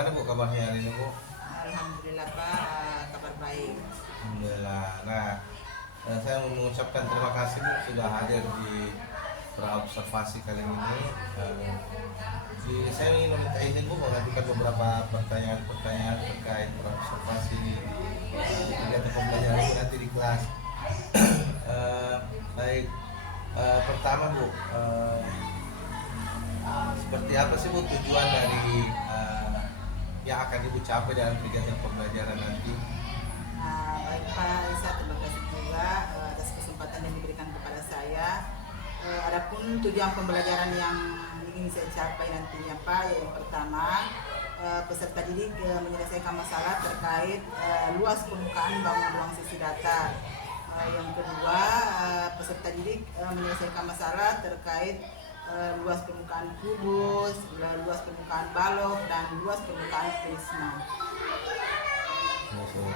Bagaimana Bu kabarnya hari ini Bu? Alhamdulillah Pak, kabar baik. Alhamdulillah. Nah, saya mau mengucapkan terima kasih Bu sudah hadir di praobservasi kali ini. Saya ingin meminta izin Bu mengajukan beberapa pertanyaan-pertanyaan terkait praobservasi kegiatan pembelajaran Bu nanti di kelas. Baik, pertama Bu, seperti apa sih Bu tujuan dari yang akan Ibu capai dalam kegiatan pembelajaran nanti? Baik Pak Isa, terima kasih juga atas kesempatan yang diberikan kepada saya. Adapun tujuan pembelajaran yang ingin saya capai nantinya Pak, yang pertama peserta didik menyelesaikan masalah terkait luas permukaan bangunan ruang sesi data. Yang kedua, peserta didik menyelesaikan masalah terkait luas permukaan kubus, luas permukaan balok, dan luas permukaan prisma. Oke.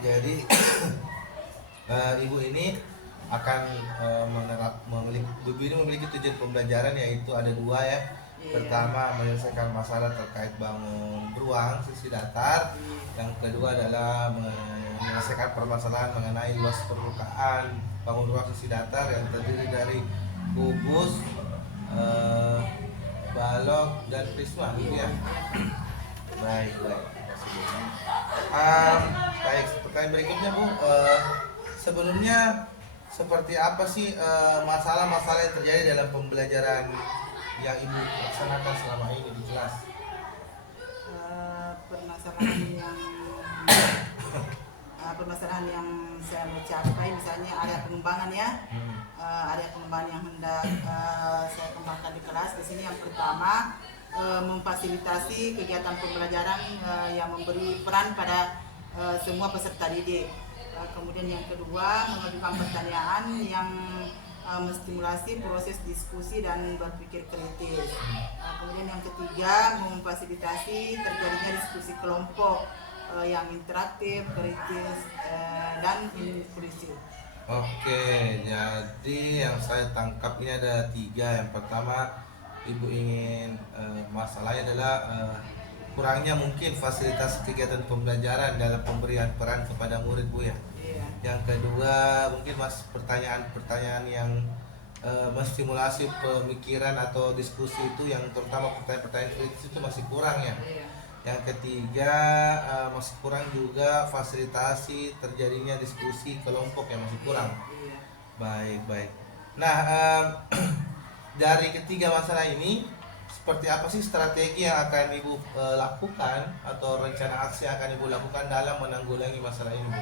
Jadi Ibu ini akan memiliki tujuan pembelajaran yaitu ada dua ya. Iya. Pertama menyelesaikan masalah terkait bangun ruang sisi datar. Yang kedua adalah menyelesaikan permasalahan mengenai luas permukaan bangun ruang sisi datar yang terdiri dari kubus, balok, dan prisma gitu ya. Baik. Baik, pertanyaan berikutnya Bu, sebelumnya seperti apa sih masalah-masalah yang terjadi dalam pembelajaran yang Ibu laksanakan selama ini di kelas? Permasalahan yang saya mau capai, misalnya area pengembangan ya, area pengembangan yang hendak saya kembangkan di kelas. Di sini yang pertama memfasilitasi kegiatan pembelajaran yang memberi peran pada semua peserta didik. Kemudian yang kedua mengajukan pertanyaan yang menstimulasi proses diskusi dan berpikir kritis. Kemudian yang ketiga memfasilitasi terjadinya diskusi kelompok yang interaktif, kritis, dan inklusif. Oke, jadi yang saya tangkap ini ada tiga. Yang pertama, Ibu ingin masalahnya adalah kurangnya mungkin fasilitas kegiatan pembelajaran dalam pemberian peran kepada murid Bu ya. Iya. Yang kedua mungkin pertanyaan-pertanyaan yang menstimulasi pemikiran atau diskusi itu yang terutama pertanyaan-pertanyaan kritis itu masih kurang ya. Iya. Yang ketiga masih kurang juga fasilitasi terjadinya diskusi kelompok yang masih kurang. Iya. Baik. Nah, dari ketiga masalah ini seperti apa sih strategi yang akan Ibu lakukan atau rencana aksi yang akan Ibu lakukan dalam menanggulangi masalah ini, Bu?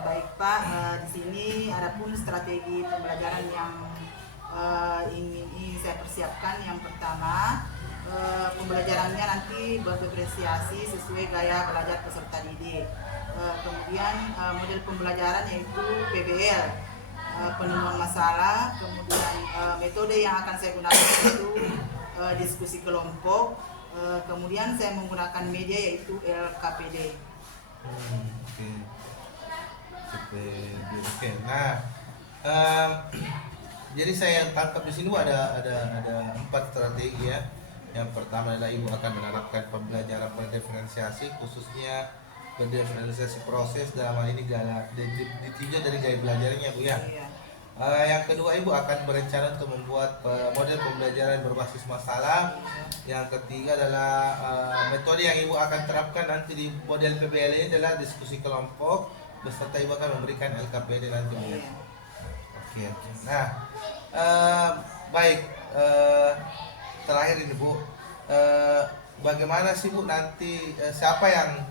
Baik Pak, di sini adapun strategi pembelajaran yang ingin saya persiapkan. Yang pertama, pembelajarannya nanti berdiferensiasi sesuai gaya belajar peserta didik. Kemudian model pembelajaran yaitu PBL, penemuan masalah. Kemudian metode yang akan saya gunakan yaitu diskusi kelompok. Kemudian saya menggunakan media yaitu LKPD. Oke. Nah, jadi saya tangkap di sini Bu, ada 4 strategi ya. Yang pertama adalah Ibu akan menerapkan pembelajaran berdiferensiasi, khususnya berdiferensiasi proses dalam hal ini ditinjau dari gaya belajarnya Bu ya. Iya. Yang kedua Ibu akan berencana untuk membuat model pembelajaran berbasis masalah. Yang ketiga adalah metode yang Ibu akan terapkan nanti di model PBL ini adalah diskusi kelompok beserta Ibu akan memberikan LKPD nanti Bu. Iya. Oke. Nah, baik. Terakhir ini Bu, bagaimana sih Bu nanti siapa yang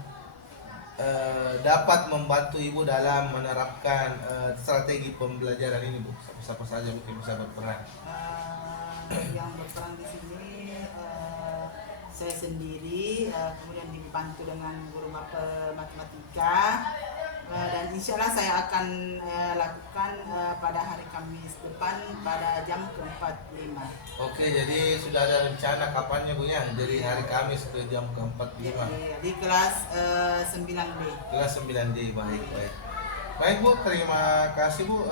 dapat membantu Ibu dalam menerapkan strategi pembelajaran ini Bu? Siapa saja mungkin bisa berperan? Yang berperan di sini saya sendiri, kemudian dibantu dengan guru matematika, dan insya Allah saya akan lakukan pada hari Kamis depan pada jam ke-45. Oke, jadi sudah ada rencana kapannya Bu ya? Dari hari Kamis ke jam ke-45 di kelas 9D. kelas 9D. Baik Bu, terima kasih Bu.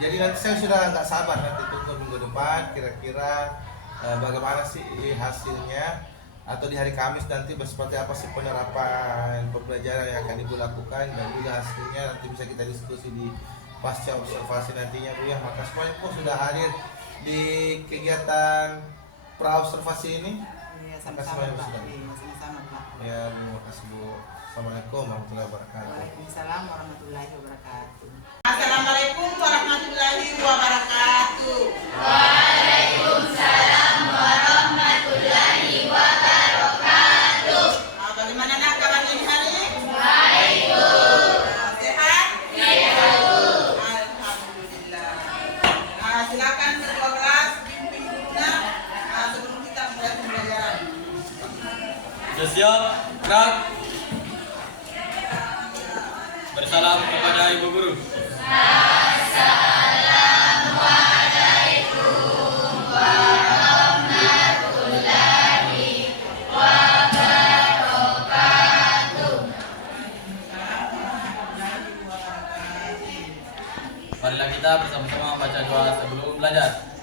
Jadi nanti saya sudah nggak sabar nanti tunggu minggu depan kira-kira bagaimana sih hasilnya, atau di hari Kamis nanti seperti apa sih penerapan pembelajaran yang akan Ibu lakukan, dan juga hasilnya nanti bisa kita diskusi di pasca observasi nantinya Bu ya. Maka semuanya Bu sudah hadir di kegiatan pra-observasi ini. Iya, Makasih sama-sama banyak, Pak. Ustaz. Iya, sama-sama Pak. Ya Bu, makasih Bu. Assalamualaikum warahmatullahi wabarakatuh. Waalaikumsalam warahmatullahi wabarakatuh. Assalamualaikum warahmatullahi wabarakatuh. Bagaimana nak kabarnya di hari? Baik, Bu. Sehat? Alhamdulillah. Silakan ketua kelas pimpin dulu sebelum kita mulai pembelajaran. Sudah siap? Gerak. Bersalam kepada Ibu Guru. Marilah kita bersama-sama baca doa sebelum belajar.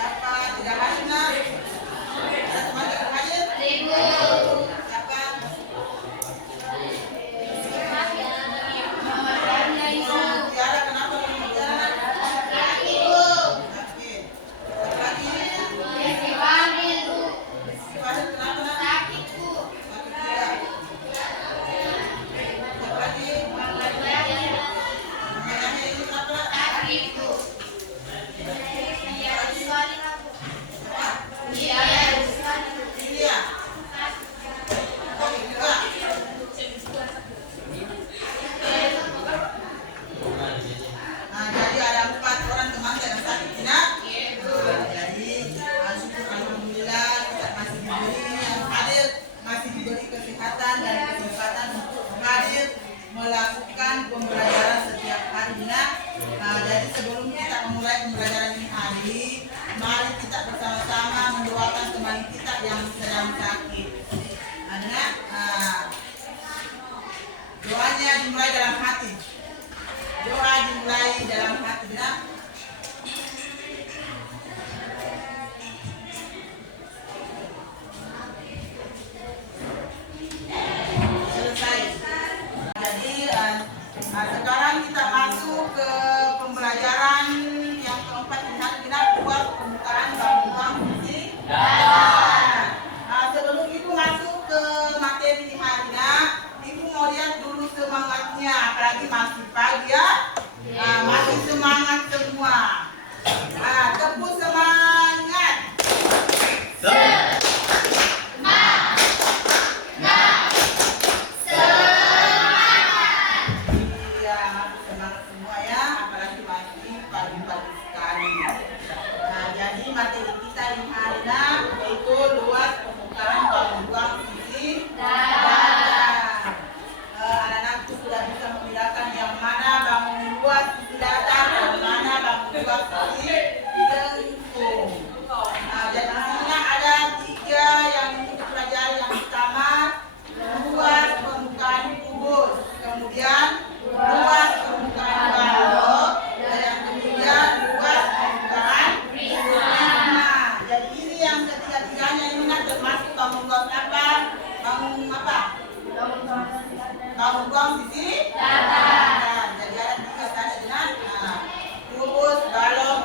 Siapa tidak hadir nak? Ada teman tidak hadir? Siapa? Tiara, kenapa belum Tiara? Sakit. Satu lagi? Fahid, kenapa nak? Sakit juga. Satu lagi? Namanya ini kenapa nak? Iya. Sakit juga. Jadi ada 4 orang teman yang sakit tidak? Jadi syukur alhamdulillah kita masih diberi yang hadir, masih diberi kesehatan dan kesempatan untuk hadir melakukan pembelajaran setiap hari tidak? Jadi sebelum kita memulai pembelajaran ini hari, mari kita bersama-sama mendoakan teman kita yang sedang sakit. Doanya dimulai dalam hati. Doa dimulai dalam hati, benar? Selesai. Jadi sekarang kita masuk ke pembelajaran yang keempat ini, benar? Buat pembukaan bangunan fisik. Sebelum Ibu masuk ke materi di hari ini, Ibu mau lihat dulu semangatnya, apalagi masih pagi ya. Masih semangat semua. Tepuk semangat. Iya, masih semangat semua ya, apalagi masih pagi-pagi sekali. Jadi materi kita di hari ini yaitu luas pembukaan bangunan fisik. Anak-anakku sudah bisa membedakan yang mana bangun luas sisi datar dan mana bangun luas sisi lengkung. Jadi sini ada 3 yang kita pelajari. Yang pertama, luas permukaan kubus, kemudian luas permukaan balok, dan yang kemudian luas permukaan prisma. Jadi ini yang ketiga-tiganya ini termasuk bangun luas apa? Bangun apa? Bangun buang sisi datar. Jadi ada 3 tanda dengan kubus, balok,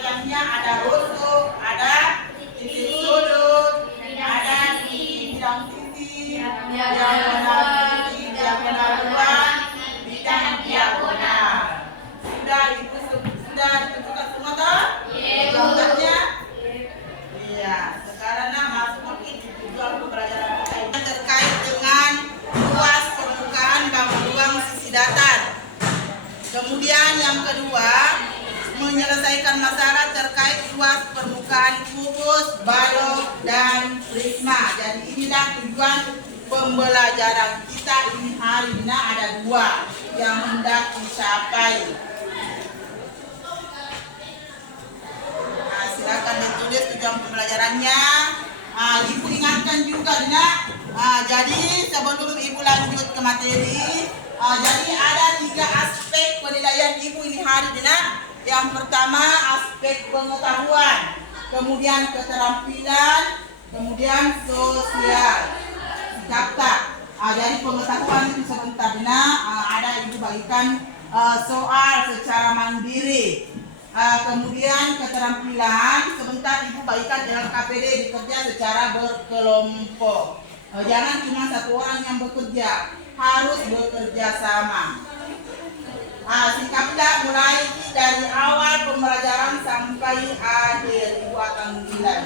panjangnya ada rusuk, ada titik sudut, ada di bidang sisi, diagonal sisi, diagonal luar, bidang diagonal. Sudah ibu sudah ditentukan semua toh? Contohnya? Iya. Sekarang masuk mungkin di tujuan pembelajaran kita terkait dengan luas permukaan bangun ruang sisi datar. Kemudian yang kedua, menyelesaikan masalah terkait luas permukaan kubus, balok, dan prisma. Jadi inilah tujuan pembelajaran kita ini hari ini ada dua yang hendak dicapai. Nah, silakan ditulis tujuan pembelajarannya. Ibu ingatkan juga, Dina. Jadi sebelum ibu lanjut ke materi, jadi ada 3 aspek penilaian ibu ini hari, Dina. Yang pertama aspek pengetahuan, kemudian keterampilan, kemudian sosial. Siap tak? Jadi pengetahuan itu sebentar, Dina. Ada ibu bagikan soal secara mandiri. Kemudian keterampilan sebentar ibu bagikan dalam KPD bekerja secara berkelompok. Jangan cuma satu orang yang bekerja, harus bekerja sama. Sikaplah mulai dari awal pembelajaran sampai akhir ibu akan menilai.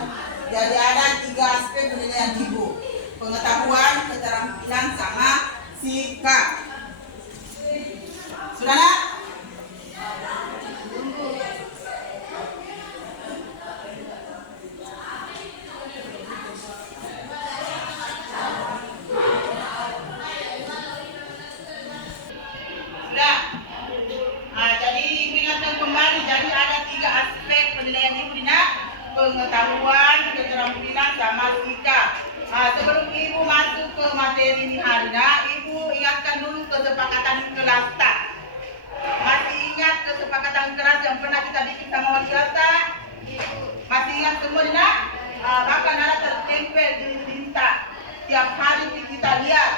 Jadi ada 3 aspek penilaian ibu: pengetahuan, keterampilan, sama sikap. Sudah nak? Pengetahuan, keterampilan, sama sikap. Sebelum ibu masuk ke materi ini hari ini, ibu ingatkan dulu kesepakatan kelas tak? Masih ingat kesepakatan kelas yang pernah kita bikin sama wali kelas tak? Masih ingat semua, Dina? Bahkan ada tertempel di tinta. Tiap hari kita lihat.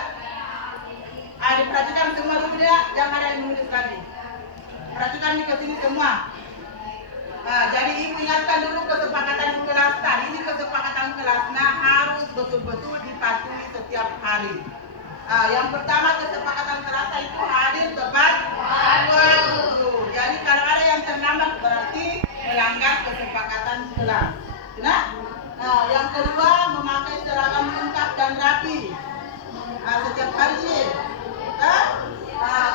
Diperhatikan semua dulu ya, jangan ada yang menulis lagi. Perhatikan di kesini semua. Jadi ibu ingatkan dulu kesepakatan kelas. Ini kesepakatan kelasnya harus betul-betul dipatuhi setiap hari. Yang pertama kesepakatan kelas itu hadir tepat waktu. Jadi kalau ada yang terlambat berarti melanggar kesepakatan kelas. Nah, yang kedua memakai seragam lengkap dan rapi setiap hari.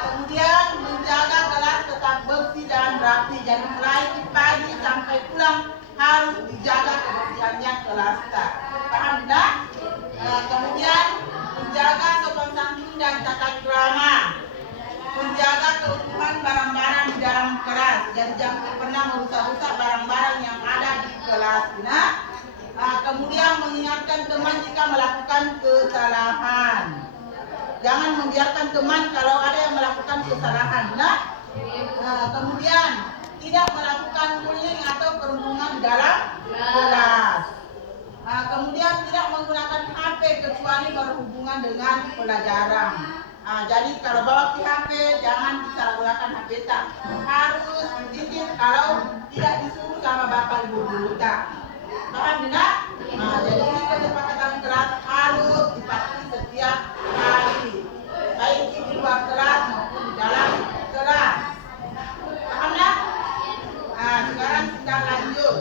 Kemudian menjaga kelas tetap bersih dan rapi. Jadi mulai pagi sampai pulang harus dijaga kebersihannya kelas. Paham tidak? Kemudian menjaga sopan santun dan tata krama. Menjaga keutuhan barang-barang di dalam kelas. Jadi jangan pernah merusak-rusak barang-barang yang ada di kelas. Kemudian mengingatkan teman jika melakukan kesalahan. Jangan membiarkan teman kalau ada yang melakukan kesalahan. Kemudian tidak melakukan bullying atau perundungan dalam kelas. Kemudian tidak menggunakan HP kecuali berhubungan dengan pelajaran. Jadi kalau bawa HP jangan disalahgunakan HP tak. Harus izin kalau tidak disuruh sama bapak ibu guru tak. Paham tidak? Jadi ini kesepakatan kelas harus dipatuhi setiap hari, baik di luar kelas maupun di dalam kelas. Paham tak? Sekarang kita lanjut.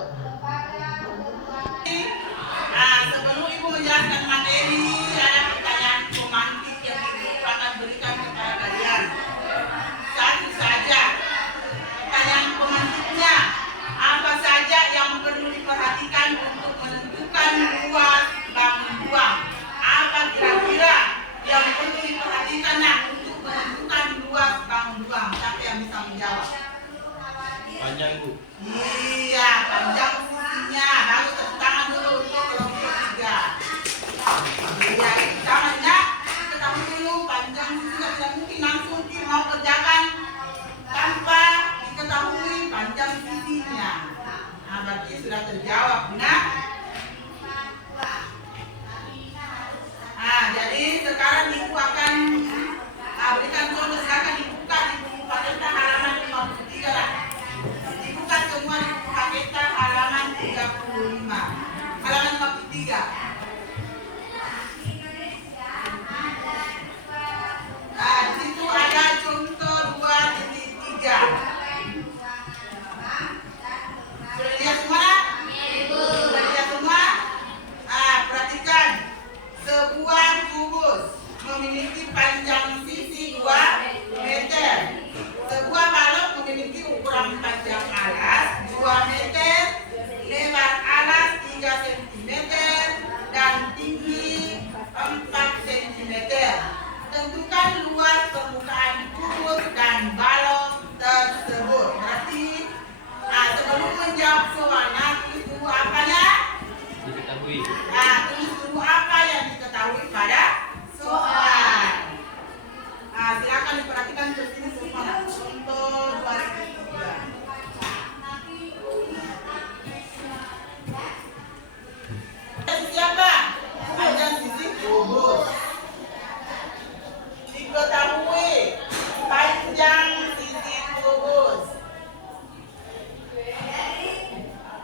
Sebelum ibu menjelaskan materi, ada pertanyaan pemantik yang ibu akan berikan kepada kalian. Satu saja. Pertanyaan pemantiknya, apa saja yang perlu diperhatikan untuk menentukan luas bangun ruang? Apa kira-kira yang perlu diperhatikan untuk menentukan luas bangun ruang? Siapa yang bisa menjawab? Panjang, Bu. Iya, panjang sisinya. Harus tepuk tangan dulu untuk kelompok 3. Iya, sama ya. Ketahui dulu panjang sisinya. Tidak mungkin langsung mau kerjakan tanpa diketahui panjang sisinya. Berarti sudah terjawab, benar? Jadi sekarang ibu akan berikan contoh. Silakan dibuka di buku Paketa halaman 53 lah. Dibuka semua di buku Paketa memiliki panjang sisi 2 meter. Sebuah balok memiliki ukuran panjang alas 2 meter, lebar alas 3 cm, dan tinggi 4 cm. Tentukan luas permukaan kubus dan balok tersebut. Berarti sebelum menjawab soalnya, tulis dulu apanya? Diketahui. Tulis dulu apa yang diketahui pada soal. Silakan diperhatikan ke sini semua. Contoh 2. Siapa? Panjang sisi kubus. Diketahui panjang sisi kubus.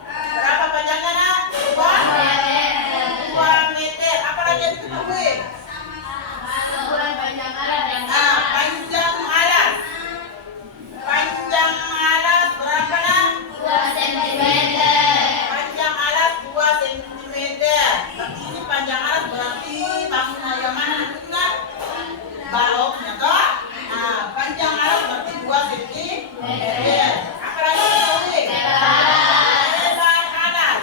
Berapa panjangnya, Nak? 2 meter. Apa lagi yang diketahui? Panjang alas. Panjang alas berapa, Nak? 2 cm. Panjang alas 2 cm. Berarti ini panjang alas berarti bangunan yang mana nantinya? Baloknya toh? Panjang alas berarti 2 cm. Apa lagi diketahui? Lebar alas.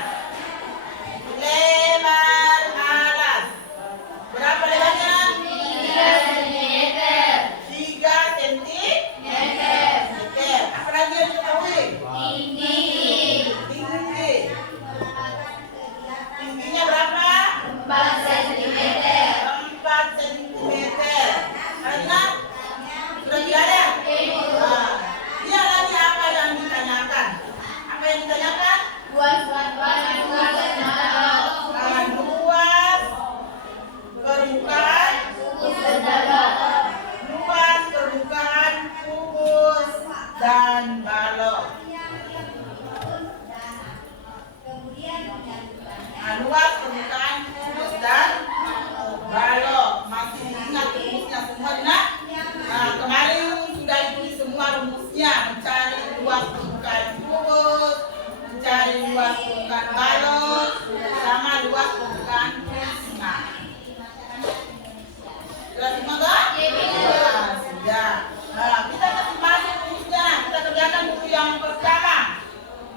Lebar alas. Berapa lebarnya? 3 cm. Apa lagi yang diketahui? Tinggi. Tingginya berapa? 4 cm. Karena sudah ada. Dia lagi apa yang ditanyakan? Apa yang ditanyakan? Luas permukaan kubus dan balok. Luas permukaan kubus dan balok. Masih ingat rumusnya semua, Nak? Kemarin sudah ditulis semua rumusnya. Mencari luas permukaan kubus, mencari luas permukaan balok, sama luas permukaan prisma. Sudah semua, Kak? Sudah. Kita masih masuk rumusnya. Kita kerjakan dulu yang pertama.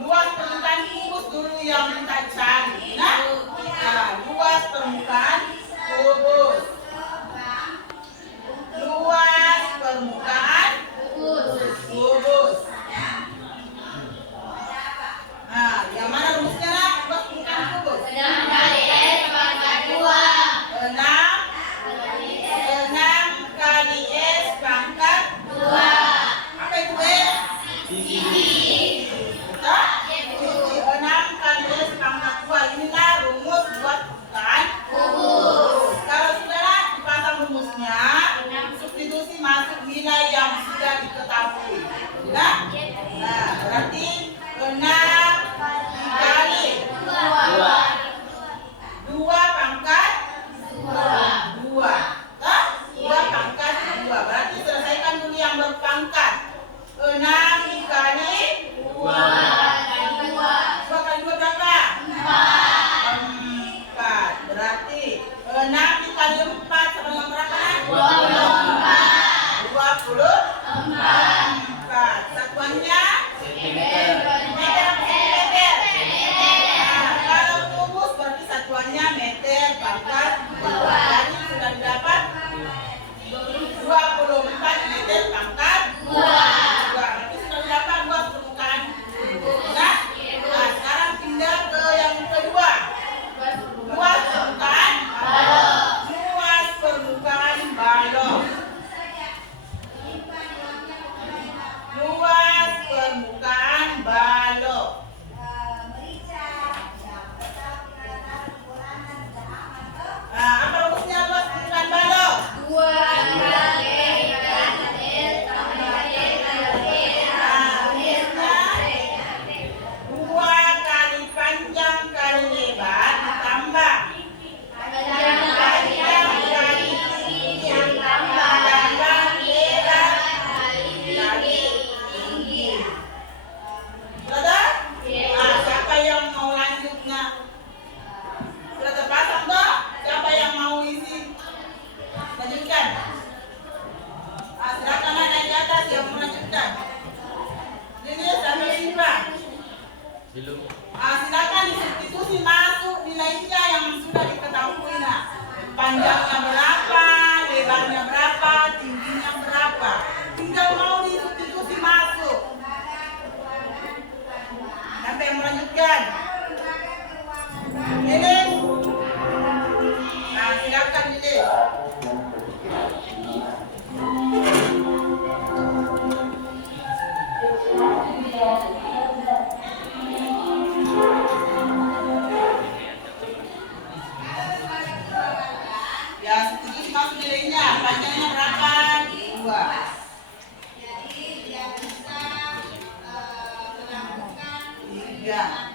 Luas permukaan kubus dulu yang kita cari. Luas permukaan kubus. Luas permukaan kubus. Yang mana rumusnya, Nak? Luas permukaan kubus. 6 kali S pangkat 2. Apa itu S? Sisi. Betul? Sisi 6 kali S pangkat 2. Inilah rumus buat permukaan kubus. Kalau sudah dipasang rumusnya, substitusi masuk nilai yang sudah diketahui. Sudah? Berarti 6 dikali 2 pangkat 2. 2 pangkat 2. Berarti selesaikan dulu yang berpangkat. 6 dikali 2. 2 kali 2 berapa? 4. Berarti 6 dikali 4 sama dengan berapa? 24. Satuannya? Meter. Belum. Silakan disubstitusi masuk nilainya yang sudah diketahui. Nah, panjangnya berapa, lebarnya berapa, tingginya berapa. Tinggal mau disubstitusi masuk. Sampai yang melanjutkan. Lilis. Nah, silakan Lilis. Ya, setuju masuk nilainya. Panjangnya berapa? 2. Tiga.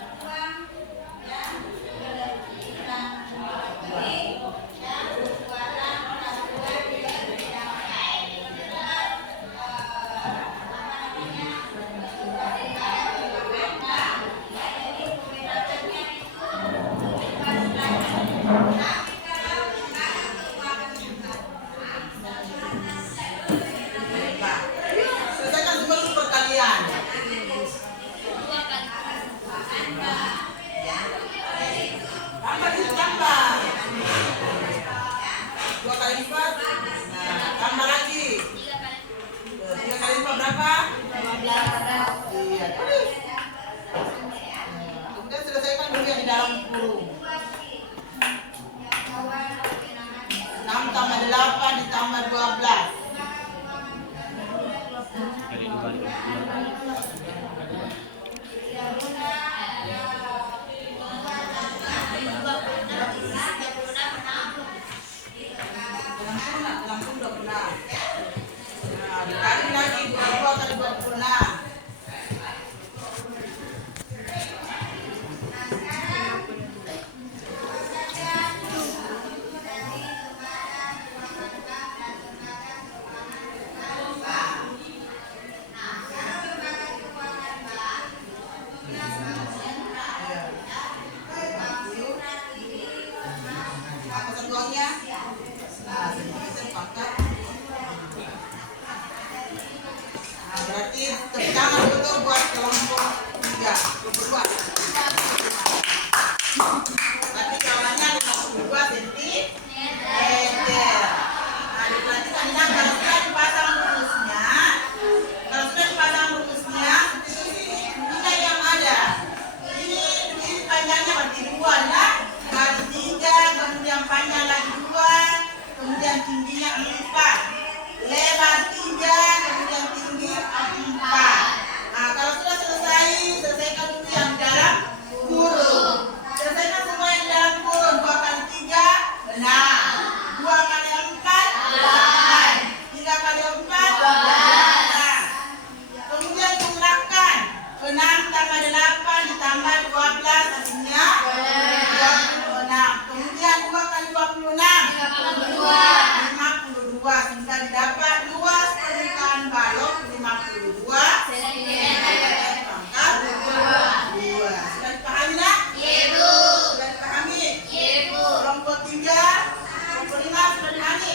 Selesaikan sebelum perkalian. Tambah di tambah. 2 kali lipat. Nah, tambah lagi. 3 kali lipat berapa? 15. Iya, tulis. Kemudian selesaikan dulu yang di dalam kurung. 6 tambah 8 ditambah 12. Kali 2. Langsung 26. Nah, dikali lagi 22 kali 26. Apa keduanya? Nah, sedikit pangkat. Nah, berarti tepuk tangan dulu buat kelompok 3. Berdua. Tapi kawannya 52 cm. Nah, diperhatikan ini kalau sudah dipasang rumusnya. Kalau sudah dipasang rumusnya, substitusi nilai yang ada. Ini panjangnya berarti 2 ya. Kali 3, kemudian panjang lagi 2, kemudian tingginya 4. Lebar 3, kemudian tinggi 4. Nah, kalau sudah selesai, selesaikan dulu yang dalam kurung. Selesaikan semua yang dalam kurung. 2 kali 3, 6. 2 kali 4, 8. 3 kali 4, 12. Kemudian jumlahkan. 6 tambah 8 ditambah 12 hasilnya 26. Kemudian 2 kali 26, 52. Sehingga didapat luas permukaan balok 52 cm. Pangkat 2. Sudah dipahami nak? Sudah dipahami? Kelompok 3, kelompok 5 sudah dipahami?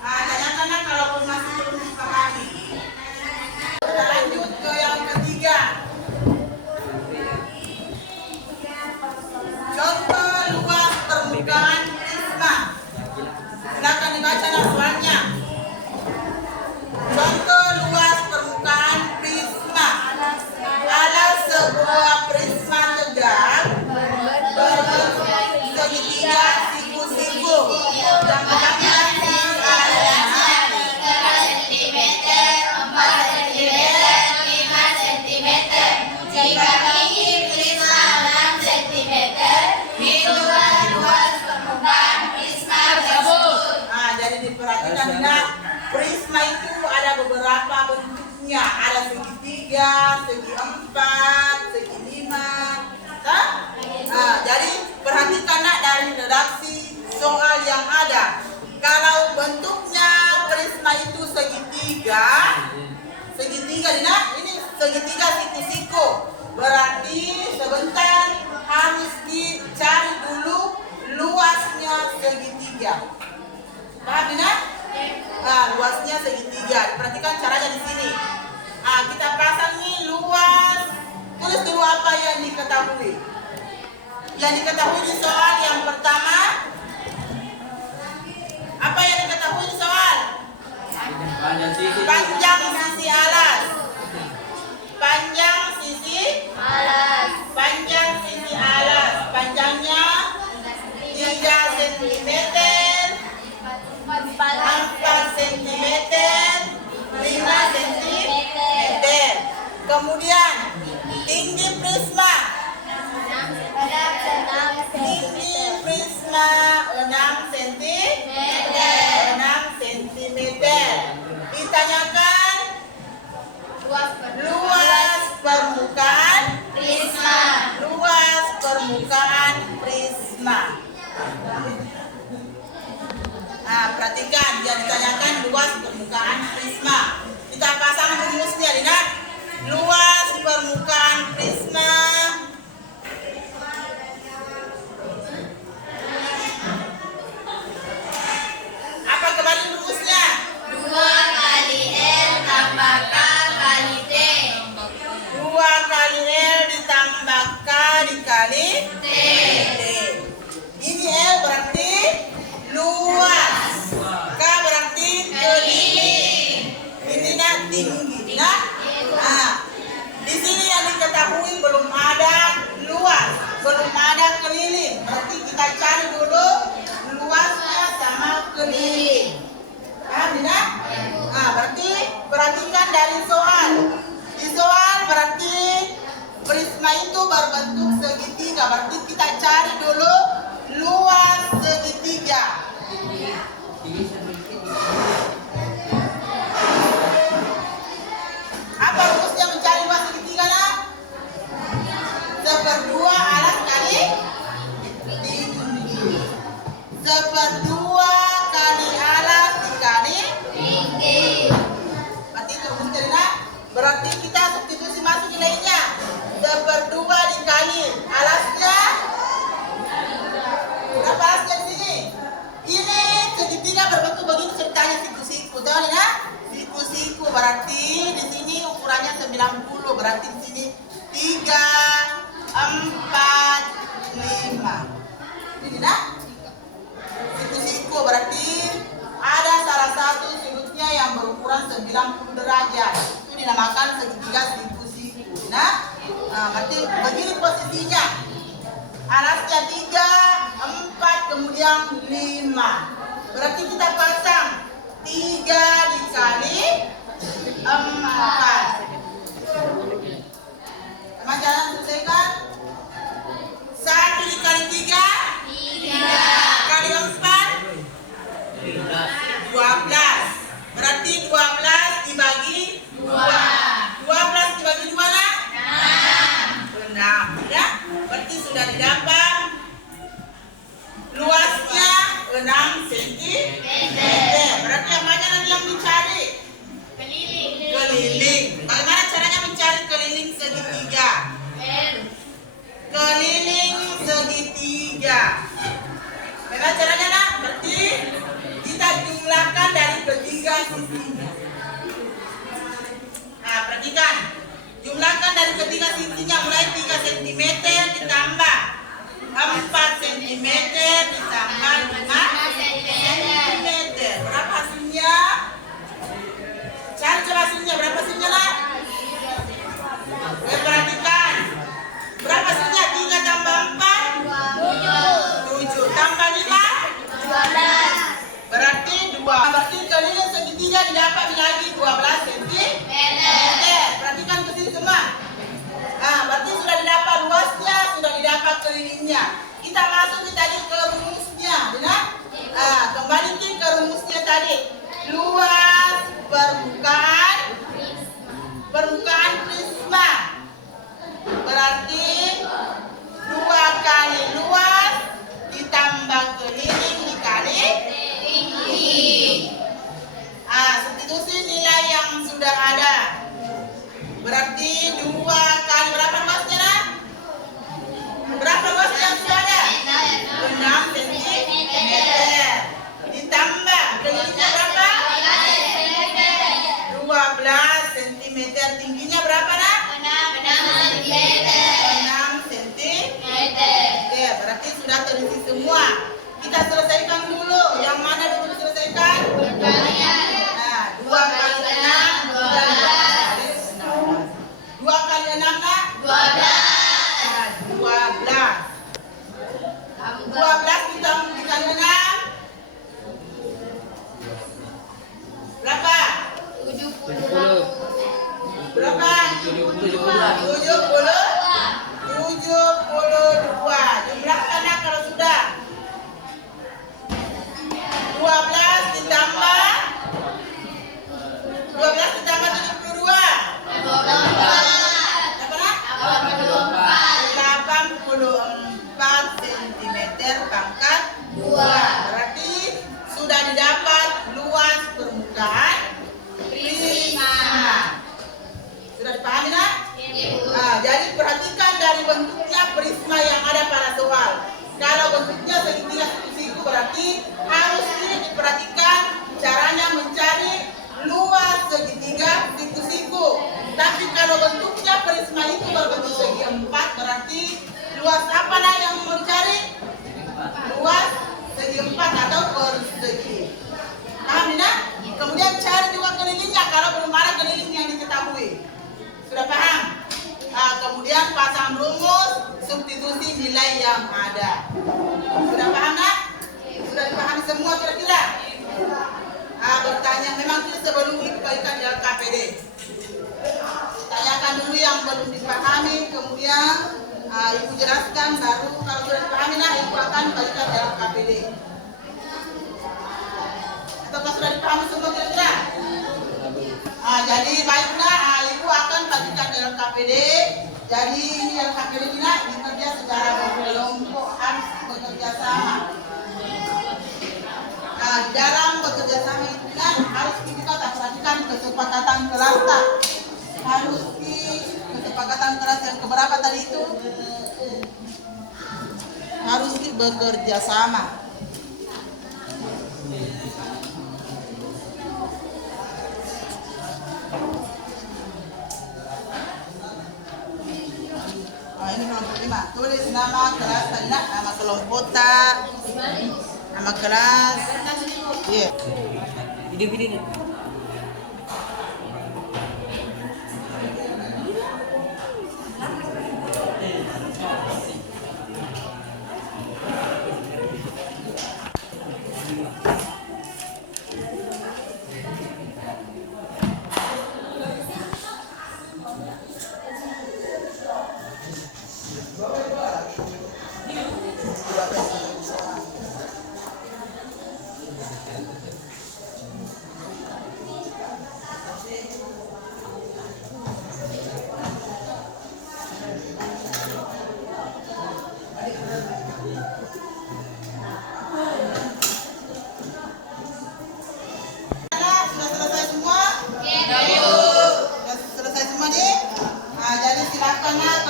Tanyakan nak kalau masih belum dipahami. Kita lanjut ke yang ketiga. Contoh luas permukaan prisma. Silakan dibaca soalnya. Contoh luas permukaan prisma. Ada sebuah prisma tegak berbentuk segitiga siku-siku yang panjang diperhatikan nak, prisma itu ada beberapa bentuknya, ada segitiga, segi 4, segi 5. Jadi perhatikan nak dari redaksi soal yang ada. Kalau bentuknya prisma itu segitiga nak, ini segitiga siku-siku. Berarti sebentar harus dicari dulu luasnya segitiga. Paham tidak? Luasnya segitiga. Perhatikan caranya di sini. Kita pasang nih luas Tulis dulu apa yang diketahui. Yang diketahui di soal yang pertama, apa yang diketahui di soal? Panjang sisi alas. Panjang sisi alas. Panjang sisi alas. Panjangnya 3 cm, 4 cm, 5 cm. Kemudian tinggi prisma. Tinggi prisma 6 cm. 6 cm. Ditanyakan luas permukaan prisma. Luas permukaan prisma. Nah, perhatikan dia ditanyakan luas permukaan prisma. Kita pasang rumusnya, Dina. Luas permukaan prisma apa kembali rumusnya? 2 kali L tambah K kali T. 2 kali L ditambah K dikali T. T. Ini L berarti luas. K berarti keliling. Ini nak tinggi. Nah, di sini yang diketahui belum ada luas, belum ada keliling. Berarti kita cari dulu luasnya sama keliling. Paham tidak? Nah, berarti perhatikan dari soal. Di soal berarti prisma itu berbentuk segitiga. Berarti kita cari dulu luas segitiga. Apa rumusnya mencari luas segitiga, nak? 1/2 alas kali tinggi. 1/2 kali alas dikali Tinggi. berarti itu rumusnya, nak. Berarti kita substitusi masuk nilainya. 1/2 dikali alasnya. Berapa alasnya di sini? Ini segitiga berbentuk begini ceritanya siku-siku. Tahu nih, nak? Siku-siku berarti di sini ukurannya 90. Berarti di sini 3, 4, 5. Ini, nak? Siku-siku berarti ada salah satu sudutnya yang berukuran 90 derajat. Itu dinamakan segitiga siku-siku. Nah, berarti begini posisinya. Alasnya 3, 4, kemudian 5. Berarti kita pasang 3 dikali 4. Teman jalan selesaikan. 1 dikali 3 kali 4 12. Berarti 12 dibagi 2. 12 dibagi 2, nak? 6. Ya? Berarti sudah didapat luasnya 6 cm. Berarti yang mana lagi yang dicari? Keliling. Bagaimana caranya mencari keliling segitiga? Keliling segitiga. Bagaimana caranya, nak? Berarti kita jumlahkan dari ketiga sisinya. Nah, perhatikan. Jumlahkan dari ketiga sisinya mulai 3 cm ditambah 4 cm ditambah 5 cm. Berapa hasilnya? Cari coba hasilnya. Berapa hasilnya, nak? Perhatikan. Berapa hasilnya? 3 tambah 4 7 tambah 5 berarti 2. Berarti keliling segitiga didapat lagi 12 cm. Perhatikan ke sini semua. Nah, berarti sudah didapat luasnya, sudah didapat kelilingnya. Kita masuk tadi ke rumusnya, benar? Nah, kembali ke rumusnya tadi. Luas permukaan prisma. Berarti 2 kali luas ditambah keliling dikali tinggi. Substitusi nilai yang sudah ada. Berarti 2 kali berapa luasnya, nak? Berapa luasnya yang sudah ada? 6 cm. Ditambah kelilingnya berapa? 12 cm. Tingginya berapa, nak? 6 cm. kita selesaikan dulu. Yang mana dulu diselesaikan? Nah, 2 kali 6, 12. 2 kali 6 nak? 12. Nah, 12. 12 ditambahkan dengan berapa? 70. Berapa? 72. Jumlahkan nak kalau sudah. 12 ditambah 72. Berapa nak? 84 cm pangkat 2. Berarti sudah didapat luas permukaan prisma. Sudah dipahami nak? Jadi perhatikan dari bentuknya prisma yang ada pada soal. Kalau bentuknya segitiga siku berarti harus diperhatikan caranya mencari luas segitiga siku. Tapi kalau bentuknya prisma itu berbentuk segi 4 berarti luas apa nak yang mau dicari? Luas segi 4 atau persegi. Paham nak? Kemudian cari juga kelilingnya kalau belum ada keliling yang diketahui. Sudah paham? Kemudian pasang rumus substitusi nilai yang ada. Sudah paham nak? Sudah dipahami semua kira-kira? Bertanya memang itu sebelum dikembalikan di LKPD. Tanyakan dulu yang belum dipahami, kemudian ibu jelaskan, baru kalau sudah dipahami nah ibu akan kembalikan di LKPD. Atau sudah dipahami semua kira-kira? Jadi baiklah, ibu akan bagikan di LKPD. Jadi ini LKPD ini bekerja secara berkelompok, harus bekerja sama. Di dalam bekerja sama itu harus kita perhatikan kesepakatan kelas. Harus kesepakatan kelas yang keberapa tadi itu? Harus bekerja sama. Ini kelompok 5. Tulis nama kelas tadi nak, nama kelompok tak, nama kelas. Iya. Video.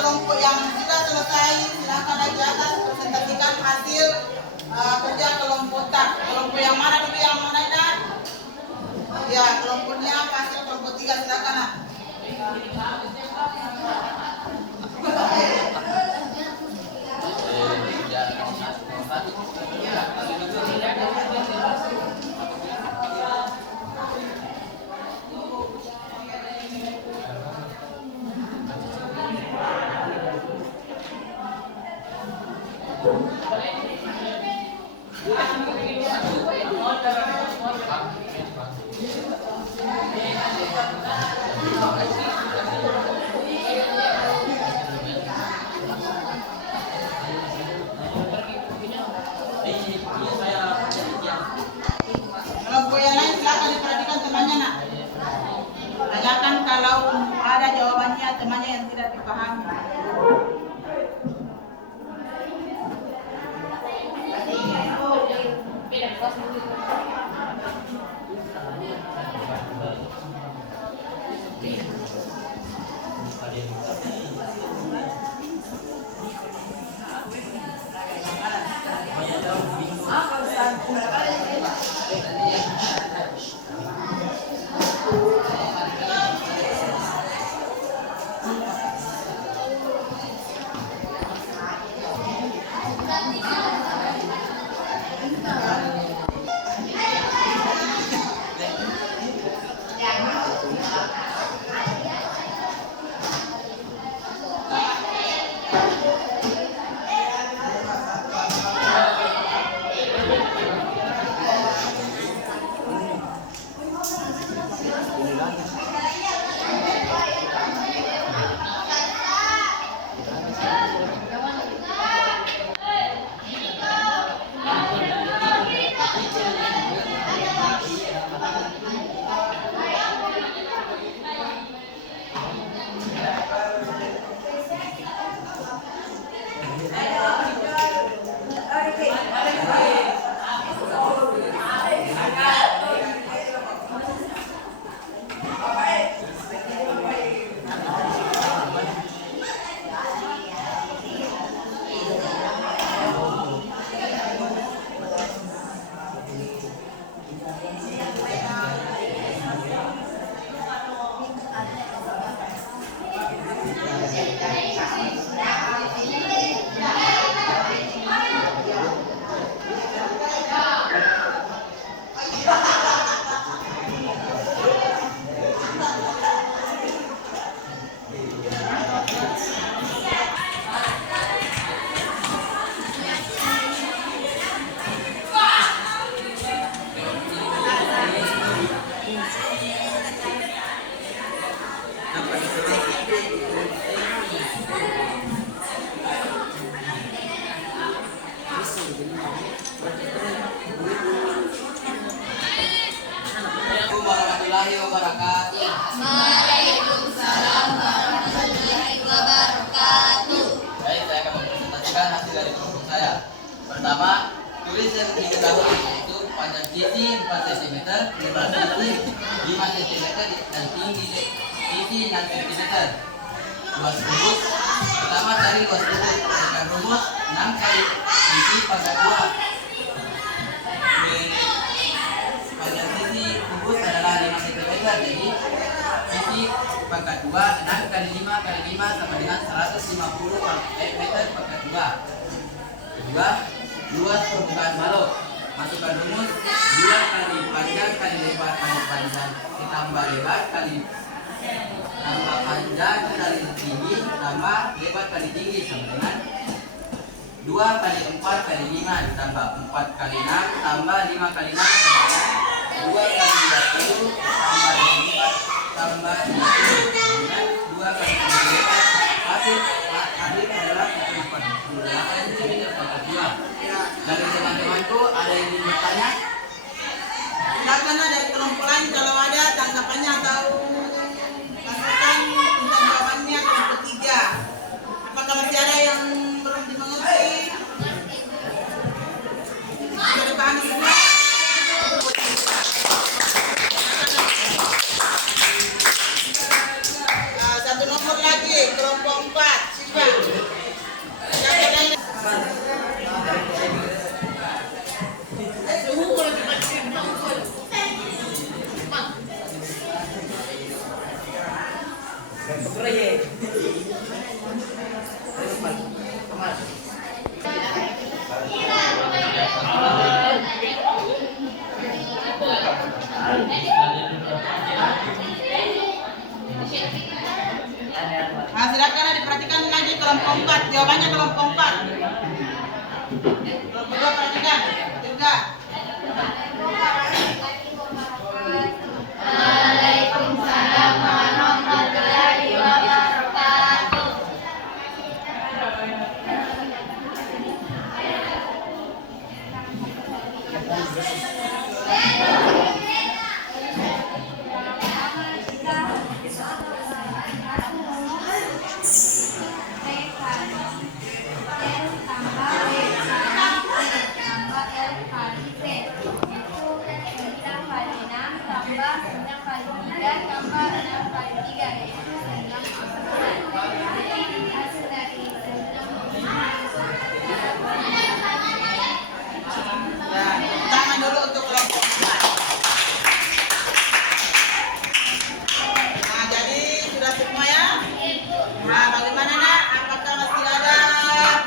Kelompok yang sudah selesai silakan lagi atas presentasikan hasil kerja kelompok tak. Kelompok yang mana dulu yang mana dah? warahmatullahi wabarakatuh. Waalaikumsalam warahmatullahi wabarakatuh. Baik, saya akan mempresentasikan hasil dari kelompok saya. Pertama, tulis yang diketahui yaitu panjang sisi 4 cm, lebar sisi 5 cm, dan tinggi sisi 6 cm. Luas rumus. Pertama, cari luas rumus dengan rumus 6 kali sisi pangkat 2. Panjang sisi rumus adalah 5 cm, jadi sisi pangkat 2 6 kali 5 kali 5 sama dengan 150 meter pangkat 2. Kedua, luas permukaan balok. Masukkan rumus 2 kali panjang kali lebar kali panjang ditambah lebar kali tambah panjang kali tinggi tambah lebar kali tinggi sama dengan 2 kali 4 kali 5 ditambah 4 kali 6 tambah 5 kali 6 sama dengan 2 kali 20 tambah 4 tambah 20 dengan 2 kali 4 hasil adalah 148 cm pangkat 2. Dari teman-temanku ada yang ingin bertanya? Silakan dari kelompok lain kalau ada tanggapannya atau masukan tentang jawabannya kelompok 3. Apakah masih ada yang belum dimengerti? Sudah dipahami semua? Satu nomor lagi, kelompok 4. Siswa. Siapa yang silakan diperhatikan lagi kelompok 4. Jawabannya kelompok 4. Kelompok 2 perhatikan juga. Waalaikumsalam warahmatullahi wabarakatuh. Tangan dulu untuk kelompok 4. Nah, jadi sudah semua ya? Nah, bagaimana nak? Apakah masih ada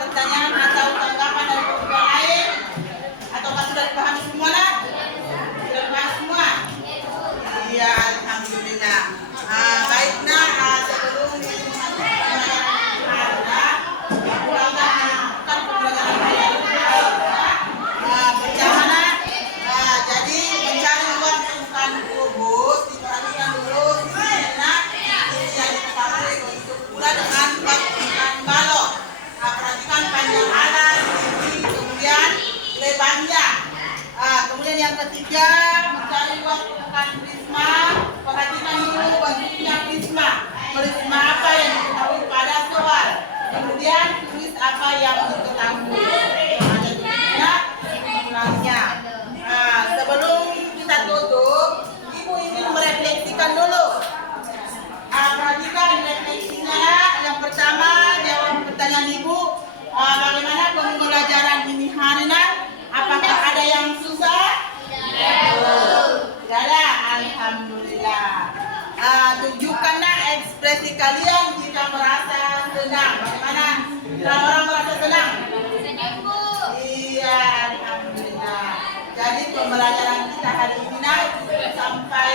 pertanyaan atau tanggapan dari kelompok lain? Ataukah sudah dipahami semua nak? Sudah dipahami semua? Iya, alhamdulillah. Baik nak, sebelum memasuki pembelajaran kan pembelajaran bagaimana? Jadi mencari uang permukaan kubus diperhatikan dulu enak ini yang dipakai untuk pula dengan permukaan balok. Perhatikan panjang alas, tinggi, kemudian lebarnya. Kemudian yang ketiga mencari uang permukaan prisma. Perhatikan dulu bentuknya prisma. Prisma apa yang diketahui pada soal. Kemudian tulis apa yang diketahui. Ada tulisnya, ulangnya. Sebelum kita tutup, ibu ingin merefleksikan dulu. Perhatikan refleksinya. Yang pertama, jawab pertanyaan ibu. Bagaimana pembelajaran ini hari ini? Apakah ada yang susah? Tidak ada. Alhamdulillah. Tunjukkanlah ekspresi kalian jika merasa senang. Bagaimana? Orang merasa senang? Iya, alhamdulillah. Jadi pembelajaran kita hari ini sampai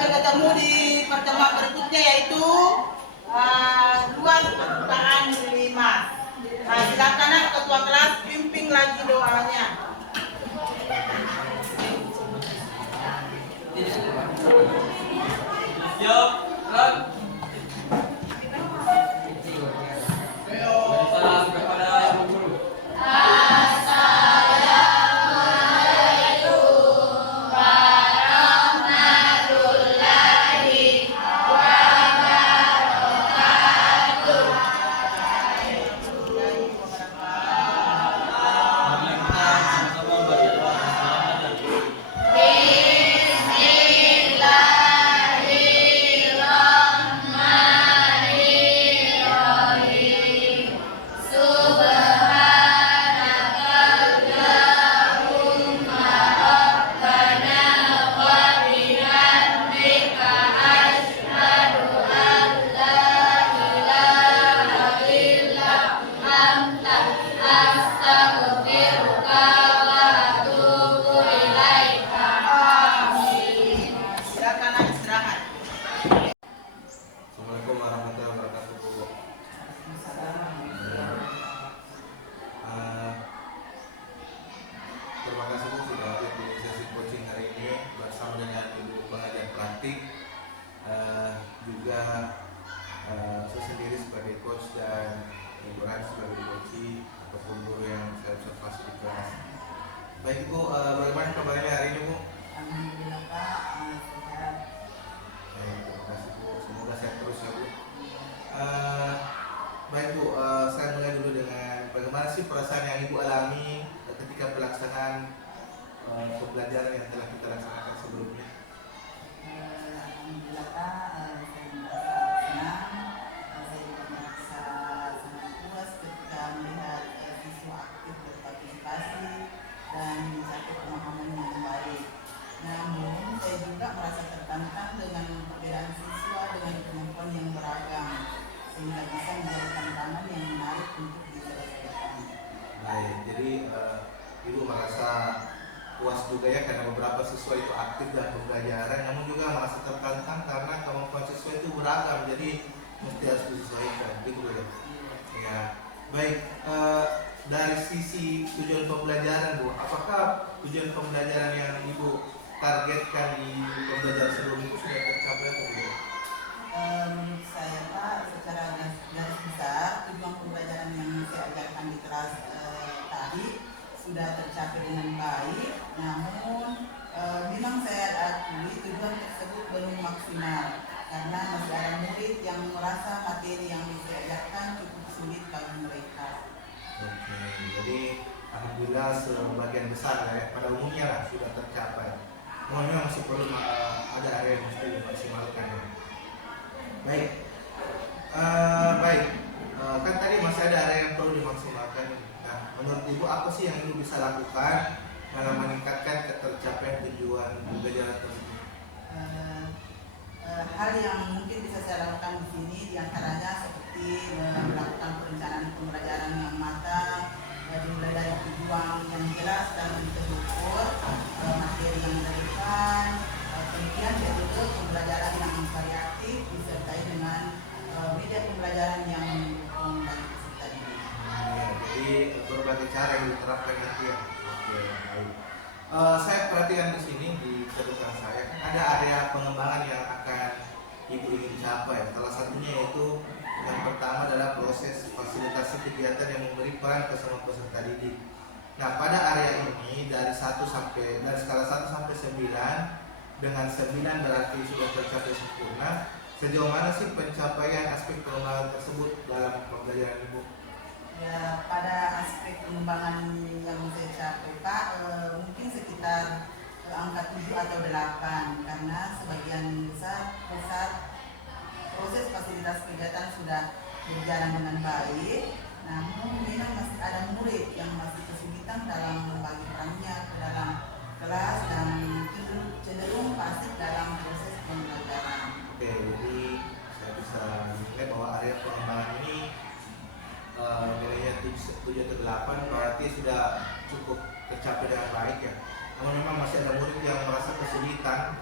ketemu di pertemuan berikutnya yaitu luas permukaan 5. Silakan ketua kelas pimpin lagi doanya. Siap, gerak. Salam kepada Ibu Guru. Assalamualaikum warahmatullahi pembelajaran yang telah kita laksanakan sebelumnya? Alhamdulillah Pak, saya merasa senang, saya juga merasa sangat puas ketika melihat siswa aktif berpartisipasi dan mencapai pemahaman yang baik. Namun saya juga merasa tertantang dengan perbedaan siswa dengan kemampuan yang beragam, sehingga bisa menjadi tantangan yang menarik untuk diselesaikan. Baik, jadi Ibu merasa puas juga ya karena beberapa siswa itu aktif dalam pembelajaran, namun juga merasa tertantang karena kemampuan siswa itu beragam, jadi mesti harus disesuaikan, gitu ya. Ya, baik. Dari sisi tujuan pembelajaran, Bu, apakah tujuan pembelajaran yang Ibu targetkan di pembelajaran sebelum itu sudah tercapai atau belum? Menurut saya Pak, secara garis besar tujuan pembelajaran yang saya ajarkan di kelas tadi sudah tercapai dengan baik. Namun memang saya akui tujuan tersebut belum maksimal karena masih ada murid yang merasa materi yang saya ajarkan cukup sulit bagi mereka. Oke, jadi alhamdulillah sebagian besar ya pada umumnya lah sudah tercapai. Memang masih perlu ada area yang mesti dimaksimalkan ya. Baik, baik. Kan tadi masih ada area yang perlu dimaksimalkan. Nah, menurut Ibu apa sih yang Ibu bisa lakukan dalam meningkatkan ketercapaian tujuan pembelajaran tersebut? Hal yang mungkin bisa saya lakukan di sini diantaranya seperti melakukan perencanaan pembelajaran yang matang, dimulai dari tujuan yang jelas dan terukur, materi yang relevan, kemudian metode pembelajaran yang variatif disertai dengan media pembelajaran yang mendukung bagi peserta didik. Ya, jadi berbagai cara yang diterapkan nanti ya. Oke, baik. Saya perhatikan di sini di catatan saya ada area pengembangan yang akan Ibu ingin capai. Salah satunya yaitu yang pertama adalah proses fasilitasi kegiatan yang memberi peran ke semua peserta didik. Nah, pada area ini dari skala 1 sampai 9, dengan 9 berarti sudah tercapai sempurna. Sejauh mana sih pencapaian aspek pengembangan tersebut dalam pembelajaran Ibu? Ya, pada aspek pengembangan yang saya capai Pak, mungkin sekitar angka 7 atau 8 karena sebagian besar proses fasilitas kegiatan sudah berjalan dengan baik. Namun memang masih ada murid yang masih kesulitan dalam membagi perannya ke dalam kelas dan cenderung pasif dalam proses pembelajaran. Oke, jadi saya bisa menilai bahwa area pengembangan ini nilainya 7 atau 8 berarti sudah cukup tercapai dengan baik ya. Namun memang masih ada murid yang merasa kesulitan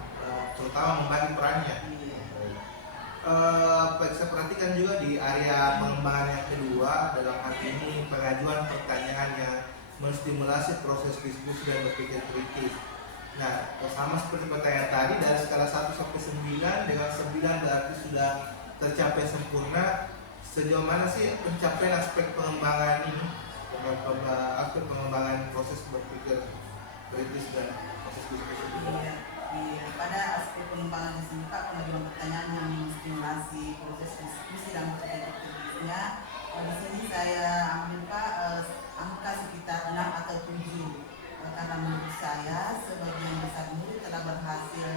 terutama membagi perannya. Saya perhatikan juga di area pengembangan yang kedua dalam hal ini pengajuan pertanyaan yang menstimulasi proses diskusi dan berpikir kritis. Nah, sama seperti pertanyaan tadi dari skala 1 sampai 9, dengan 9 berarti sudah tercapai sempurna. Sejauh mana sih pencapaian aspek pengembangan ini, aspek pengembangan proses berpikir kritis dan proses diskusi? Pada aspek pengembangan di sini Pak, pengajuan pertanyaan yang menstimulasi proses diskusi dan berpikir kritisnya, di sini saya ambil Pak angka sekitar 6 atau 7 karena menurut saya sebagian besar murid telah berhasil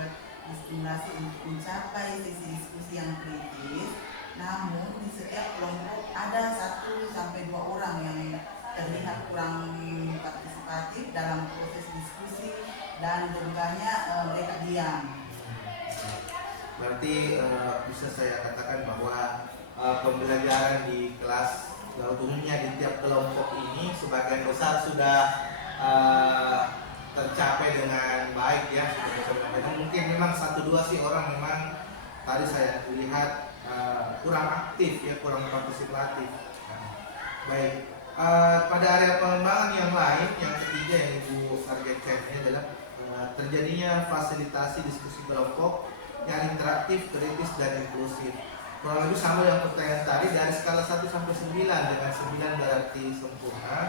distimulasi untuk mencapai sesi diskusi yang kritis. Namun di setiap kelompok ada 1 sampai 2 orang yang terlihat kurang partisipatif dalam proses diskusi dan berubahnya mereka diam. Berarti bisa saya katakan bahwa pembelajaran di kelas umumnya di tiap kelompok ini sebagian besar sudah tercapai dengan baik ya, sudah bisa menyampaikan. Mungkin memang 1-2 sih orang memang tadi saya lihat kurang aktif ya, kurang partisipatif. Baik, pada area pengembangan yang lain, yang ketiga yang Ibu targetkan ini adalah terjadinya fasilitasi diskusi kelompok yang interaktif, kritis, dan inklusif. Kurang lebih sama yang pertanyaan tadi, dari skala 1 sampai 9, dengan 9 berarti sempurna.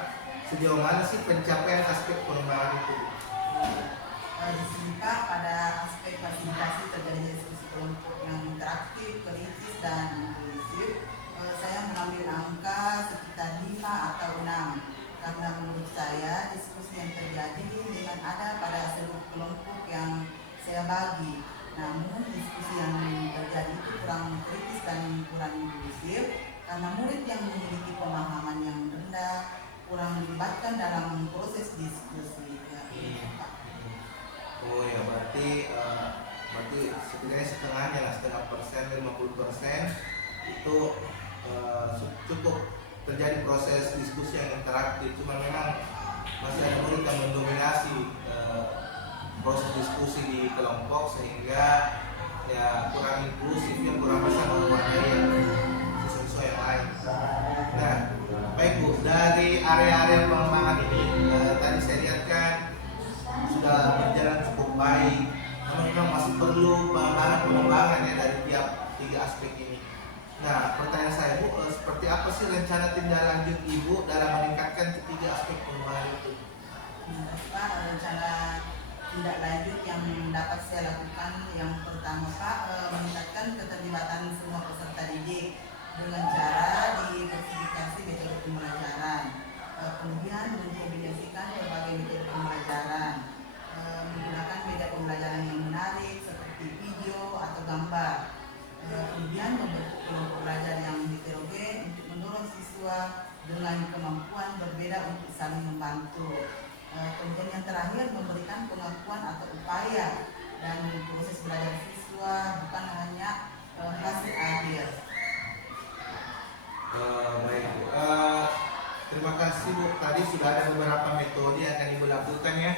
Sejauh mana sih pencapaian aspek pengembangan itu? Di sini Pak, pada aspek fasilitasi terjadinya diskusi kelompok yang interaktif, kritis, dan inklusif, saya mengambil angka sekitar 5 atau 6 karena menurut saya diskusi yang terjadi dengan ada pada seluruh lagi. Namun diskusi yang terjadi itu kurang kritis dan kurang inklusif karena murid yang memiliki pemahaman yang rendah kurang dilibatkan dalam proses diskusi. Ya, Pak. Oh ya, berarti setidaknya setengahnya lah, 0,5%, 50% itu cukup terjadi proses diskusi yang interaktif. Cuma memang masih ada murid yang mendominasi proses diskusi di kelompok sehingga ya kurang inklusif, ya kurang bisa mewarnai yang siswa yang lain. Nah, baik Bu, dari area-area pengembangan ini tadi saya lihat kan sudah berjalan cukup baik. Namun memang masih perlu pengembangan ya dari tiap 3 aspek ini. Nah, pertanyaan saya Bu, seperti apa sih rencana tindak lanjut Ibu dalam meningkatkan ketiga aspek pengembangan itu? Pak, rencana tindak lanjut yang dapat saya lakukan yang pertama Pak, meningkatkan keterlibatan semua peserta didik dengan cara diversifikasi metode pembelajaran, kemudian mengkombinasikan berbagai metode pembelajaran, menggunakan media pembelajaran yang menarik seperti video atau gambar, kemudian membentuk kelompok belajar yang heterogen untuk mendorong siswa dengan kemampuan berbeda untuk saling membantu. Kemudian yang terakhir memberikan pengakuan atau upaya dan proses belajar siswa bukan hanya hasil akhir. Baik Bu, terima kasih Bu. Tadi sudah ada beberapa metode yang akan Ibu lakukan ya.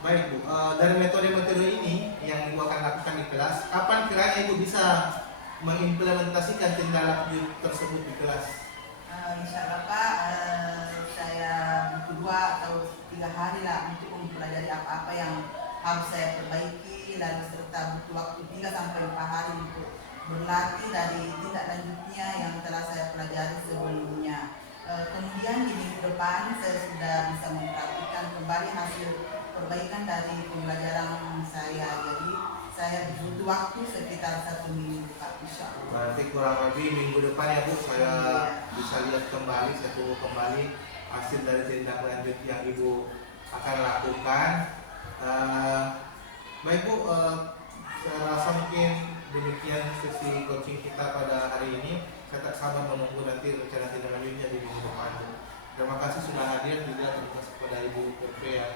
Baik Bu, dari metode-metode ini yang Ibu akan lakukan di kelas, kapan kiranya Ibu bisa mengimplementasikan tindak lanjut tersebut di kelas? Insya Allah Pak, saya butuh 2 atau 3 hari lah untuk mempelajari apa-apa yang harus saya perbaiki, lalu serta butuh waktu 3 sampai 4 hari untuk berlatih dari tindak lanjutnya yang telah saya pelajari sebelumnya. Kemudian di minggu depan saya sudah bisa mempraktikkan kembali hasil perbaikan dari pembelajaran saya. Jadi saya butuh waktu sekitar 1 minggu Pak, insya Allah. Berarti kurang lebih minggu depan ya Bu, saya bisa lihat kembali, saya tunggu kembali hasil dari tindak lanjut yang Ibu akan lakukan. Baik Bu, saya rasa mungkin demikian sesi coaching kita pada hari ini. Saya tak sabar menunggu nanti rencana tindak lanjutnya di minggu depan. Terima kasih sudah hadir, juga terima kasih kepada Ibu PP yang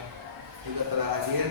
juga telah hadir.